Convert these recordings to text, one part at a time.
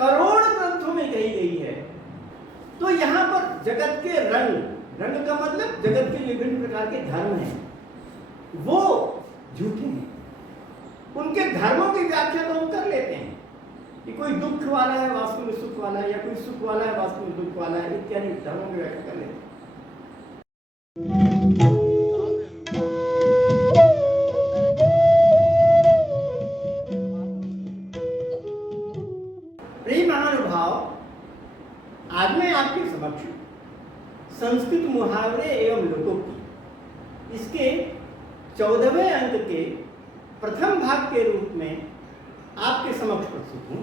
करोड़ ग्रंथों में कही गई है। तो यहाँ पर जगत के रंग का मतलब जगत के विभिन्न प्रकार के धर्म हैं, वो झूठे हैं। उनके धर्मों की व्याख्या तो हम कर लेते हैं कि कोई दुख वाला है वास्तव में सुख वाला है, या कोई सुख वाला है वास्तव में दुख वाला है, इत्यादि धर्मों की व्याख्या कर लेते हैं। प्रिय महानुभाव, आज मैं आपके समक्ष संस्कृत मुहावरे एवं लोकोक्ति इसके 14वें अंक के प्रथम भाग के रूप में आपके समक्ष प्रस्तुत हूं।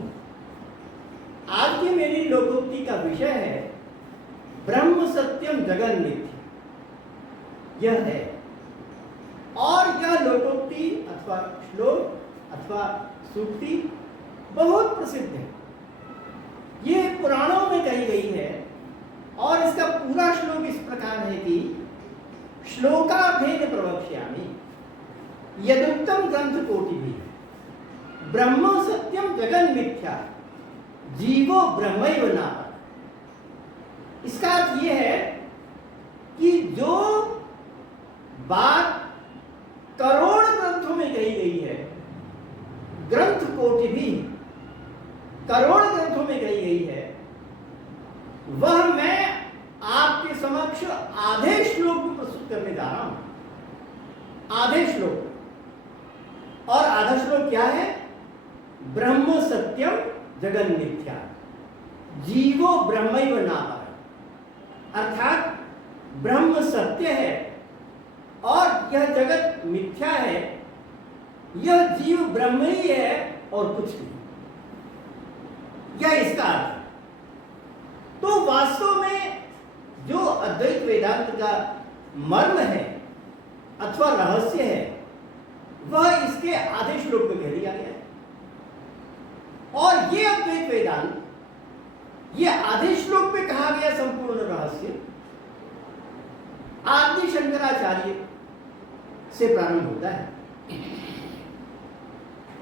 आज की मेरी लोकोक्ति का विषय है ब्रह्म सत्यम जगन मिथ्या। यह है, और यह लोकोक्ति अथवा श्लोक अथवा सूक्ति बहुत प्रसिद्ध है। ये पुराणों में कही गई है, और इसका पूरा श्लोक इस प्रकार है कि श्लोकार्थेन प्रवक्ष्यामि यदुक्तम ग्रंथ कोटिभिः ब्रह्म सत्यम जगन मिथ्या जीवो ब्रह्मैव नापः। इसका अर्थ यह है कि जो बात करोड़ ग्रंथों में कही गई है, ग्रंथ कोटिभिः करोड़ ग्रंथों में कही गई है, वह मैं आपके समक्ष आधे श्लोक में प्रस्तुत करने जा रहा हूं। आधे श्लोक, और आधा श्लोक क्या है? ब्रह्म सत्यम जगन मिथ्या जीवो ब्रह्मैव नापः। अर्थात ब्रह्म सत्य है और यह जगत मिथ्या है, यह जीव ब्रह्म ही है और कुछ नहीं। यह इसका अर्थ है। तो वास्तव में जो अद्वैत वेदांत का मर्म है अथवा रहस्य है, वह इसके आधे श्लोक में कह दिया गया है। और ये अद्वैत वेदांत, ये आधे श्लोक में कहा गया संपूर्ण रहस्य आदि शंकराचार्य से प्रारंभ होता है।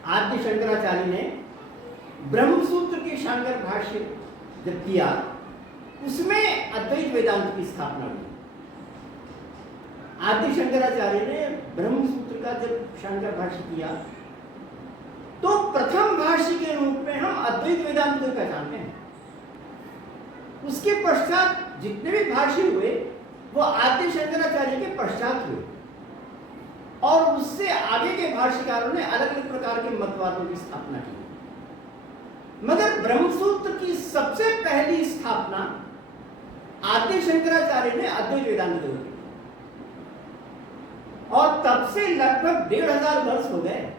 आदि शंकराचार्य ने ब्रह्मसूत्र के शांकर भाष्य जब किया, उसमें अद्वैत वेदांत की स्थापना हुई। आदि शंकराचार्य ने ब्रह्मसूत्र का जब शांकर भाष्य किया, तो प्रथम भाष्य के रूप में हम अद्वैत वेदांत को पहचानते हैं। उसके पश्चात जितने भी भाष्य हुए वो आदि शंकराचार्य के पश्चात हुए, और उससे आगे के भाष्यकारों ने अलग अलग प्रकार के मतवादों की स्थापना की। मगर ब्रह्मसूत्र की सबसे पहली स्थापना आदि शंकराचार्य ने अद्वैत वेदांत को की, और तब से लगभग 1500 वर्ष हो गए,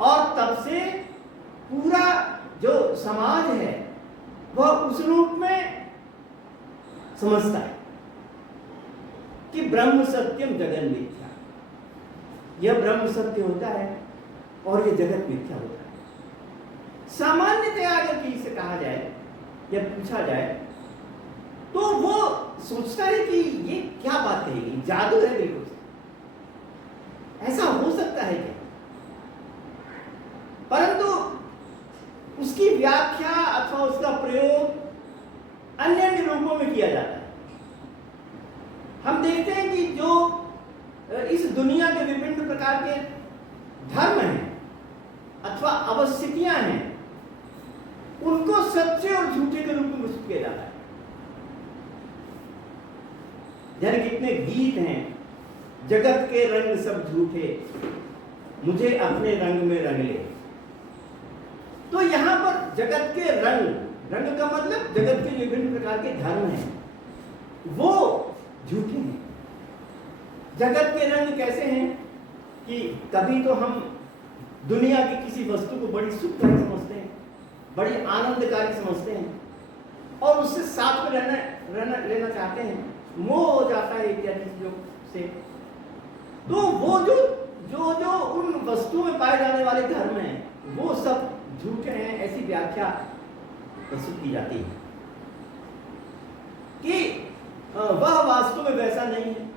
और तब से पूरा जो समाज है वह उस रूप में समझता है कि ब्रह्म सत्यम जगन मिथ्या। यह ब्रह्म सत्य होता है और यह जगत मिथ्या होता है। सामान्यतया अगर किसी से कहा जाए या पूछा जाए, तो वो सोचता है कि ये क्या बात कहेगी, जादू है बिल्कुल, ऐसा हो सकता है क्या? परंतु उसकी व्याख्या अथवा उसका प्रयोग अन्य अन्य रूपों में किया जाता है। हम देखते हैं कि जो इस दुनिया के विभिन्न प्रकार के धर्म हैं अथवा अवस्थितियां हैं, उनको सच्चे और झूठे के रूप में प्रस्तुत किया जाता है। जैसे कितने गीत हैं, जगत के रंग सब झूठे, मुझे अपने रंग में रंग ले। तो यहां पर जगत के रंग का मतलब जगत के विभिन्न प्रकार के धर्म हैं, वो झूठे हैं। जगत के रंग कैसे हैं कि कभी तो हम दुनिया की किसी वस्तु को बड़ी सुखदायक समझते हैं, बड़ी आनंदकारी समझते हैं, और उससे साथ में रहना लेना चाहते हैं, मोह हो जाता है इत्यादि चीजों से। तो वो जो उन वस्तुओं में पाए जाने वाले धर्म हैं, वो सब झूठे हैं, ऐसी व्याख्या प्रस्तुत की जाती है कि वह वास्तव में वैसा नहीं है।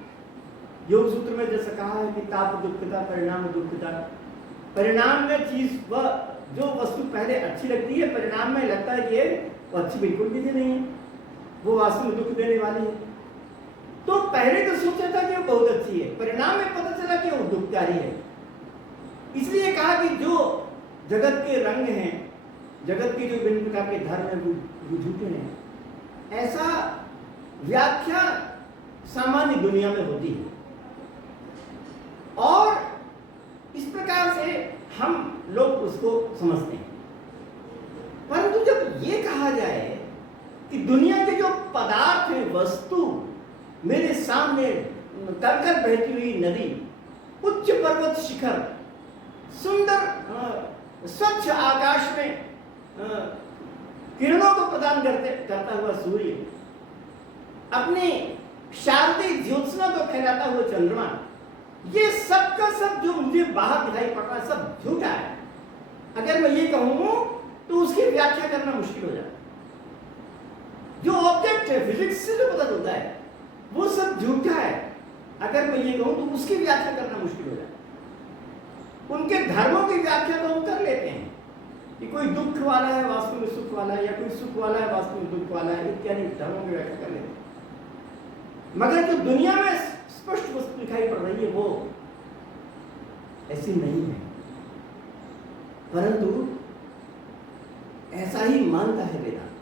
योग सूत्र में जैसा कहा है कि ताप दुखता, परिणाम दुखता, परिणाम में चीज वह जो वस्तु पहले अच्छी लगती है, परिणाम में लगता है कि वो अच्छी बिल्कुल भी नहीं है, वो वास्तव में दुख देने वाली है। तो पहले तो सोचा था कि वो बहुत अच्छी है, परिणाम में पता चला कि वो दुखकारी है। इसलिए कहा कि जो जगत के रंग हैं, जगत के जो विभिन्न प्रकार के धर्म हैं, वो झूठे हैं। ऐसा व्याख्या सामान्य दुनिया में होती है और इस प्रकार से हम लोग उसको समझते हैं। परंतु जब ये कहा जाए कि दुनिया के जो पदार्थ हैं, वस्तु, मेरे सामने कर बहती हुई नदी, उच्च पर्वत शिखर, सुंदर स्वच्छ आकाश में किरणों को प्रदान करता हुआ सूर्य, अपनी शारदीय ज्योत्सना को फैलाता हुआ चंद्रमा, ये सब का सब जो मुझे बाहर दिखाई पड़ रहा है सब झूठा है। अगर मैं ये कहूं तो उसकी व्याख्या करना मुश्किल हो जाता है। जो ऑब्जेक्ट है, फिजिक्स से जो पता चलता है, वो सब झूठा है। अगर मैं ये कहूं तो उसकी व्याख्या करना मुश्किल हो जाता है। उनके धर्मों की व्याख्या तो हम कर लेते हैं कि कोई दुख वाला है वास्तव में सुख वाला है, या कोई सुख वाला है वास्तव में दुख वाला है, इत्यादि धर्मों की व्याख्या कर लेते हैं। मगर जो दुनिया में स्पष्ट वस्तु दिखाई पड़ रही है वो ऐसी नहीं है, परंतु ऐसा ही मानता है वेदांत।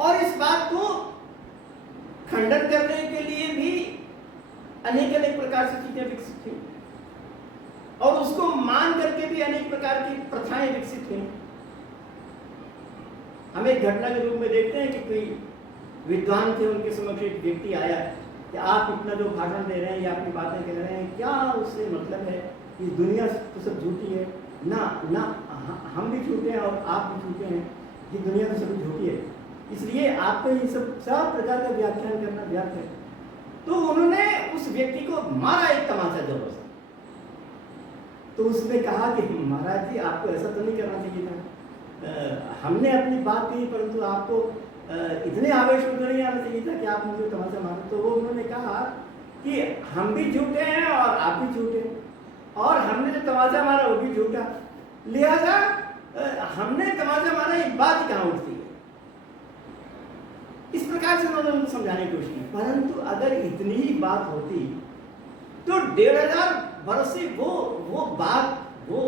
और इस बात को खंडन करने के लिए भी अनेक अनेक प्रकार से चीजें विकसित हुई और उसको मान करके भी अनेक प्रकार की प्रथाएं विकसित हुई। हम एक घटना के रूप में देखते हैं कि कोई विद्वान थे, उनके समक्ष एक व्यक्ति आया कि आप इतना जो भाषण दे रहे हैं या अपनी बातें कह रहे हैं, क्या उससे मतलब है कि दुनिया तो सब झूठी है ना, हम भी झूठे हैं और आप भी झूठे हैं, ये दुनिया तो सब झूठी है, इसलिए आपको ये सब प्रकार का व्याख्यान करना व्यर्थ है। तो उन्होंने उस व्यक्ति को मारा एक तमाचा जोरों से। तो उसने कहा कि महाराज जी, आपको ऐसा तो नहीं करना चाहिए था, हमने अपनी बात कही, परंतु आपको इतने आवेश में तो नहीं आना चाहिए था कि आप मुझे तमाचा मारो। तो वो उन्होंने कहा कि हम भी झूठे हैं और आप भी झूठे हैं, और हमने जो तमाचा मारा वो भी झूठा, लिहाजा हमने तमाचा मारा, एक बात कहाँ उठती है। इस प्रकार से उन्होंने उनको समझाने की कोशिश की। परंतु अगर इतनी ही बात होती तो 1500 वर्ष से वो बात, वो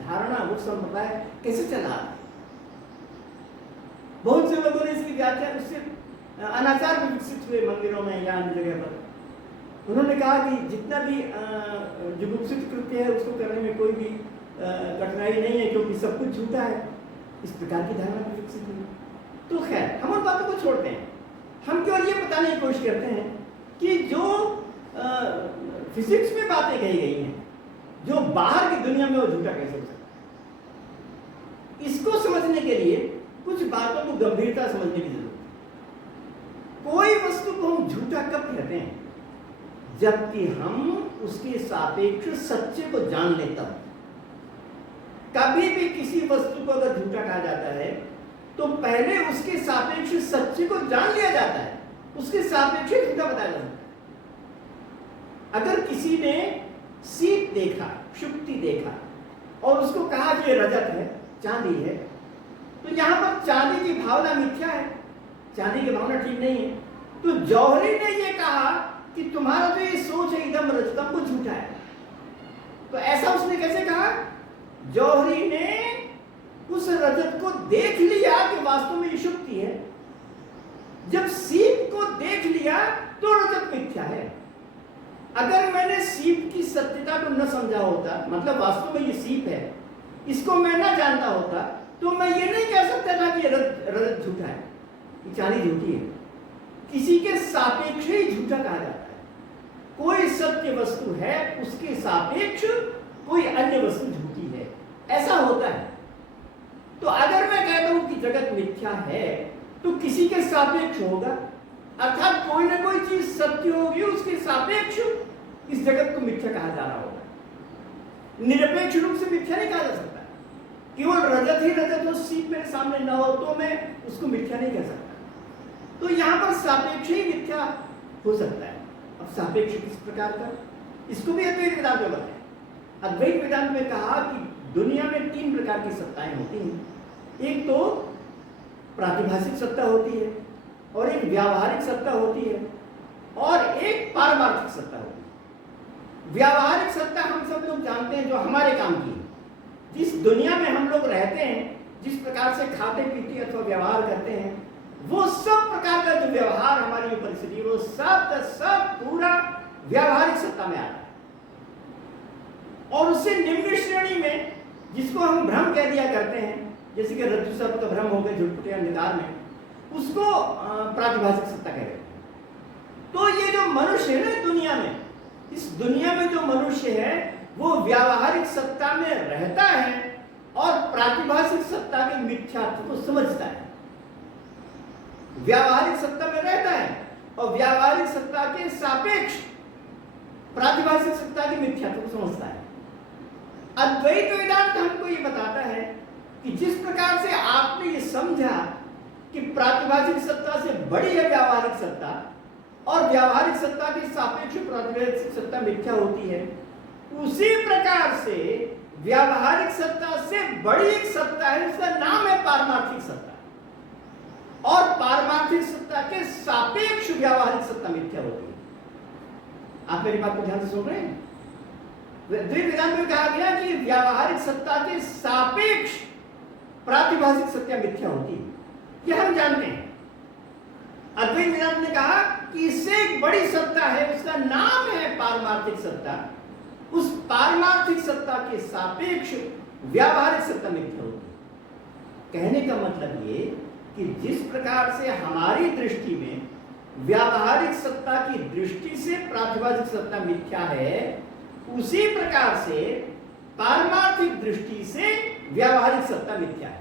धारणा, वो संप्रदाय कैसे चला। बहुत से लोगों ने इसकी व्याख्या, उससे अनाचार भी विकसित हुए मंदिरों में या अन्य जगह पर। उन्होंने कहा कि जितना भी जुगुप्सित कृत्य है उसको करने में कोई भी कठिनाई नहीं है, क्योंकि सब कुछ झूठा है। इस प्रकार की धारणा भी विकसित हुई। तो खैर, हम उन बातों को छोड़ते हैं। हम केवल ये बताने की कोशिश करते हैं कि जो फिजिक्स में बातें कही गई हैं, जो बाहर की दुनिया में वो झूठा कैसे हो सकता है, इसको समझने के लिए कुछ बातों को गंभीरता समझने की जरूरत है। कोई वस्तु को हम झूठा कब कहते हैं? जबकि हम उसके सापेक्ष सच्चे को जान लें तब। कभी भी किसी वस्तु को अगर झूठा कहा जाता है तो पहले उसके सापेक्ष सच्चे को जान लिया जाता है, उसके सापेक्ष झूठा बताया जाता है। अगर किसी ने सीप देखा, शुक्ति देखा और उसको कहा कि ये रजत है, चांदी है, तो यहां पर चांदी की भावना मिथ्या है, चांदी की भावना ठीक नहीं है। तो जौहरी ने ये कहा कि तुम्हारा जो ये सोच है एकदम रजतम को झूठा है। तो ऐसा उसने कैसे कहा? जौहरी ने उस रजत को देख लिया कि वास्तव में ये शुक्ति है। जब सीप को देख लिया तो रजत मिथ्या है। अगर मैंने सीप की सत्यता को न समझा होता, मतलब वास्तव में ये सीप है, इसको मैं न जानता होता, तो मैं ये नहीं कह सकता था कि रजत झूठा है, ये चांदी झूठी है। किसी के सापेक्ष ही झूठा कहा जाता है। कोई सत्य वस्तु है, उसके सापेक्ष कोई अन्य वस्तु झूठी है, ऐसा होता है। तो अगर मैं कहता हूं कि जगत मिथ्या है तो किसी के सापेक्ष होगा, अर्थात कोई ना कोई चीज सत्य होगी, उसके सापेक्ष इस जगत को मिथ्या कहा जा रहा होगा। निरपेक्ष रूप से मिथ्या नहीं कहा जा सकता। केवल रजत ही रजत हो, सीप मेरे सामने ना हो तो मैं उसको मिथ्या नहीं कह सकता। तो यहां पर सापेक्ष ही मिथ्या हो सकता है। अब सापेक्ष किस प्रकार का, इसको भी अद्वैत वेदांत में बताया। अद्वैत वेदांत में कहा कि दुनिया में 3 प्रकार की सत्ताएं होती हैं। एक तो प्रातिभाषिक सत्ता होती है, और एक व्यावहारिक सत्ता होती है, और एक पारमार्थिक सत्ता होती है। व्यावहारिक सत्ता हम सब लोग जानते हैं, जो हमारे काम की है। जिस दुनिया में हम लोग रहते हैं, जिस प्रकार से खाते पीते अथवा व्यवहार करते हैं, वो सब प्रकार का जो व्यवहार हमारी परिस्थिति, वो सब का सब पूरा व्यावहारिक सत्ता में आता है। और उससे निम्न श्रेणी में, जिसको हम भ्रम कह दिया करते हैं, जैसे कि रज्जु सर्प का भ्रम हो गया झुटपुटे अंधकार में, उसको प्रातिभाषिक सत्ता कहते हैं। तो ये जो मनुष्य है ना दुनिया में, इस दुनिया में जो मनुष्य है वो व्यावहारिक सत्ता में रहता है और प्रातिभाषिक सत्ता के मिथ्यात्व को समझता है। व्यावहारिक सत्ता में रहता है और व्यावहारिक सत्ता के सापेक्ष प्रातिभाषिक सत्ता के मिथ्यात्व को समझता है। अद्वैत वेदांत हमको ये बताता है कि जिस प्रकार से आपने ये समझा कि प्रातिभाषिक सत्ता से बड़ी है व्यावहारिक सत्ता, और व्यावहारिक सत्ता के सापेक्ष प्रातिभाषिक सत्ता मिथ्या होती है, उसी प्रकार से व्यावहारिक सत्ता से बड़ी एक सत्ता है, उसका नाम है पारमार्थिक सत्ता, और पारमार्थिक सत्ता के सापेक्ष व्यावहारिक सत्ता मिथ्या होती है। आप मेरी बात को ध्यान से सुन रहे हैं? द्वैत वेदांत में कहा गया कि व्यावहारिक सत्ता के सापेक्ष प्रातिभाषिक सत्ता मिथ्या होती है, यह हम जानते हैं। अद्वैत वेदांत ने कहा कि इससे एक बड़ी सत्ता है, उसका नाम है पारमार्थिक सत्ता। उस पारमार्थिक सत्ता के सापेक्ष व्यावहारिक सत्ता मिथ्या होती है। कहने का मतलब ये कि जिस प्रकार से हमारी दृष्टि में व्यावहारिक सत्ता की दृष्टि से प्रातिभाषिक सत्ता मिथ्या है, उसी प्रकार से पारमार्थिक दृष्टि से व्यावहारिक सत्ता मिथ्या है।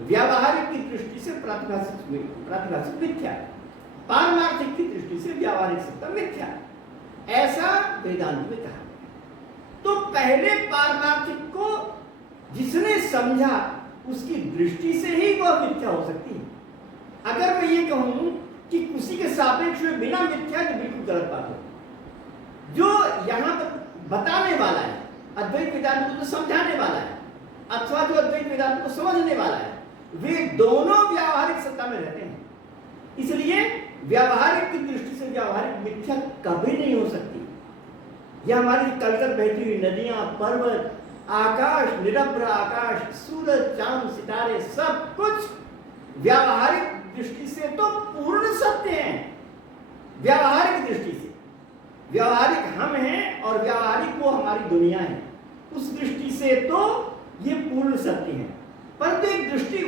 व्यावहारिक की दृष्टि से प्रातिभाषिक मिथ्या है, पारमार्थिक की दृष्टि से व्यावहारिक सत्ता मिथ्या है। ऐसा वेदांत में कहा। तो पहले पारमार्थिक को जिसने समझा, उसकी दृष्टि से ही वह मिथ्या हो सकती है। अगर मैं ये कहूं कि किसी के सापेक्ष में बिना मिथ्या, तो बिल्कुल गलत बात है। जो यहां पर बताने वाला है अद्वैत वेदांत को, जो समझाने वाला है अथवा जो अद्वैत वेदांत को समझने वाला है, वे दोनों व्यावहारिक सत्ता में रहते हैं। इसलिए व्यावहारिक की दृष्टि से व्यावहारिक मिथ्या कभी नहीं हो सकती। यह हमारी कलकल बहती हुई नदियां, पर्वत, आकाश, निरभ्र आकाश, सूरज, चांद, सितारे, सब कुछ व्यावहारिक दृष्टि से तो पूर्ण सत्य हैं। व्यावहारिक दृष्टि से व्यावहारिक हम हैं और व्यावहारिक वो हमारी दुनिया है। उस दृष्टि से तो ये पूर्ण सत्य है, परंतु एक दृष्टि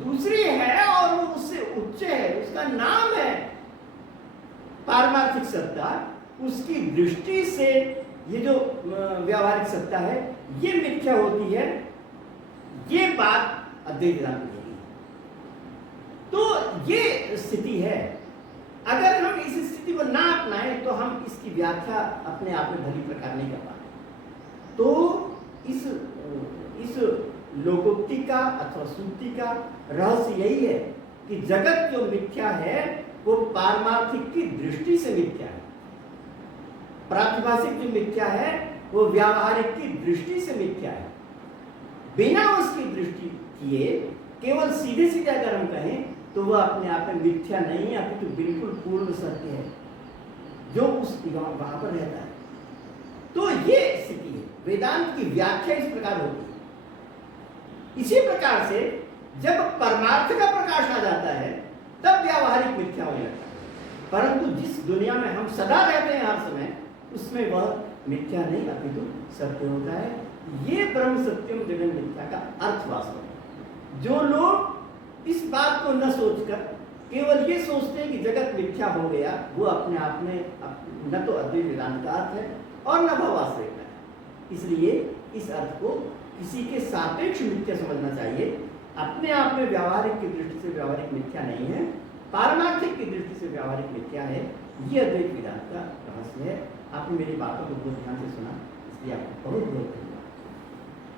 दूसरी है और वो उससे उच्च है, उसका नाम है पारमार्थिक सत्ता। उसकी दृष्टि से ये जो व्यावहारिक सत्ता है ये मिथ्या होती है। ये बात अद्वैत वेदांत में है। तो ये स्थिति है। अगर हम इस स्थिति को ना अपनाएं तो हम इसकी व्याख्या अपने आप में भली प्रकार नहीं कर पाते। तो इस लोकोक्ति का अथवा सूक्ति का रहस्य यही है कि जगत जो मिथ्या है वो पारमार्थिक की दृष्टि से मिथ्या है, प्रातिभाषिक जो मिथ्या है वो व्यावहारिक की दृष्टि से मिथ्या है। बिना उसकी दृष्टि किए केवल सीधे सीधे अगर हम कहें तो वह अपने आप में मिथ्या नहीं है, अपितु तो बिल्कुल पूर्ण सत्य है जो उस वहां पर रहता है। तो ये स्थिति है। वेदांत की व्याख्या इस प्रकार होती है। इसी प्रकार से जब परमार्थ का प्रकाश आ जाता है तब व्यावहारिक मिथ्या होने लगता है, परंतु जिस दुनिया में हम सदा रहते हैं हर समय, उसमें वह मिथ्या नहीं अपितु सत्य होता है। ये ब्रह्म सत्यम जगन मिथ्या का अर्थ वास्तव है। जो लोग इस बात को न सोचकर केवल ये सोचते हैं कि जगत मिथ्या हो गया, वो अपने आप में न तो अद्वैत वेदांत का अर्थ है और न भववास्तविकता है। इसलिए इस अर्थ को किसी के सापेक्ष मिथ्या समझना चाहिए। अपने आप में व्यावहारिक की दृष्टि से व्यावहारिक मिथ्या नहीं है, पारमार्थिक की दृष्टि से व्यावहारिक मिथ्या है। ये अद्वैत वेदांत का रहस्य है। आपने मेरी बातों को बहुत ध्यान से सुना, इसलिए आपको बहुत बहुत